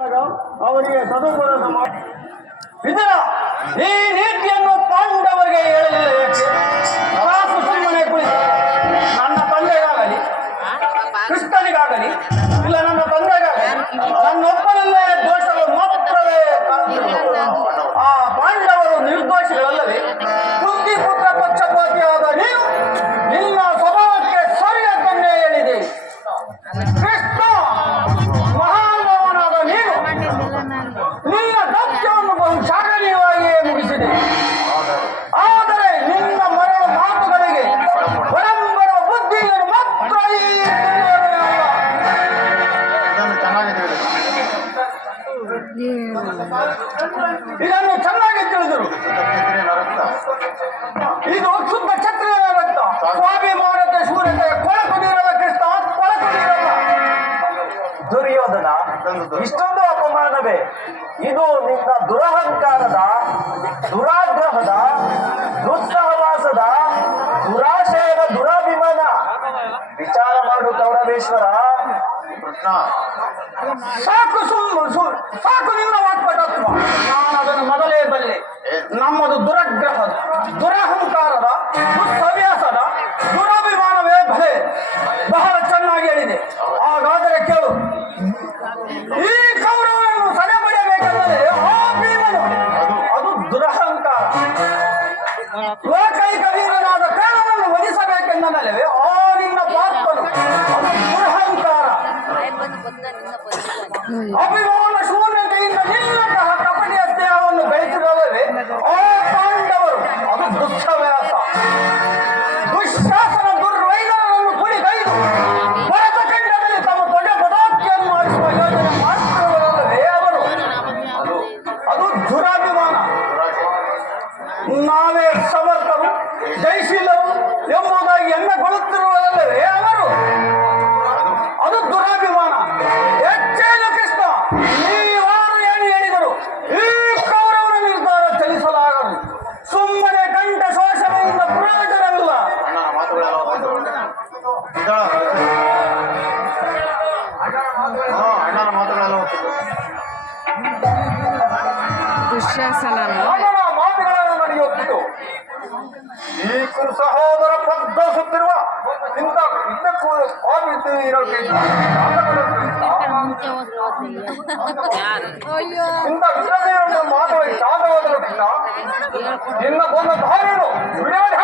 ಅವರಿಗೆ ಸದುಪಯೋಗ ಮಾಡಿ. ಇದರ ಈ ನೀತಿಯನ್ನು ಪಾಂಡವರಿಗೆ ಹೇಳಲಿಲ್ಲ ನನ್ನ ತಂದೆಗಾಗಲಿ ಕೃಷ್ಣನಿಗಾಗಲಿ ಇಲ್ಲ ಆದರೆ ನಿನ್ನ ಮರಣ ಮಾತುಗಳಿಗೆ ಹೊರಂಬರ ಬುದ್ಧಿಯನ್ನು ಮಾತ್ರ ಚೆನ್ನಾಗಿ ಇದನ್ನು ಚೆನ್ನಾಗಿ ತಿಳಿದರು. ಇದು ಶುದ್ಧ ಕ್ಷತ್ರಿಯ ರಕ್ತ ಸ್ವಾಭಿಮಾನತೆ ಸೂರ್ಯ ಕೊಳಕು ನೀರಲ್ಲ ಕೃಷ್ಣ ಕೊಳಕು ನೀರಲ್ಲ ದುರ್ಯೋಧನ. ಇಷ್ಟೊಂದು ಅಪಮಾನವೇ. ಇದು ನಿನ್ನ ದುರಹಂಕಾರದ ದುರಾಗ್ರಹದ ದುಸ್ಸಹವಾಸದ ದುರಾಶಯದ ದುರಾಭಿಮಾನ. ವಿಚಾರ ಮಾಡು ಗೌರವೇಶ್ವರ ಕೃಷ್ಣ. ಸಾಕು ಸುಮ್ಮ ಸಾಕು ನಿನ್ನ ವಾಕ್ಪಟತ್ವ ನಾನು ಅದನ್ನು ಮೊದಲೇ ಬಲ್ಲೆ ನಮ್ಮದು ದುರಗ್ರಹದ ದುರಹಂಕಾರದ ದುಸ್ಸವ್ಯಾಸದ ದುರಾಭಿಮಾನವೇ ಭಲೆ. ಬಹಳ ಚೆನ್ನಾಗಿ ಹೇಳಿದೆ. ಅಭಿಮಾನ ಶೂನ್ಯತೆಯಿಂದ ನಿನ್ನಂತಹ ಆ ಪಾಂಡವರು. ಅದು ಖಂಡದಲ್ಲಿ ತಮ್ಮ ದೊಡ್ಡ ಮಾಡಿಸುವ ಯೋಜನೆ ಅದು ದುರಾಭಿಮಾನ. ನಾವೇ ಸಮರ್ಥರು, ಜಯಶೀಲರು ಎಂಬುದಾಗಿ ಹೆಮ್ಮೆಗೊಳ್ಳುತ್ತಿರುವುದಲ್ಲವೇ ಅಣ್ಣನ ಮಾತುಗಳೆಲ್ಲ ಮಾತುಗಳನ್ನು ನನಗೆ ಒಪ್ಪಿತು ಈ ಸಹೋದರ ಪ್ರದರ್ಶಿಸುತ್ತಿರುವ ಇಂಥ ಇದಕ್ಕೂ ಆದಿತ್ಯ ಇರೋಕೆ ಇಂಥ ಮಾತುವ ಕೃಷ್ಣ ನಿನ್ನ ಬಂದ ದಾರಿಯನ್ನು ಬಿಡುಗಡೆ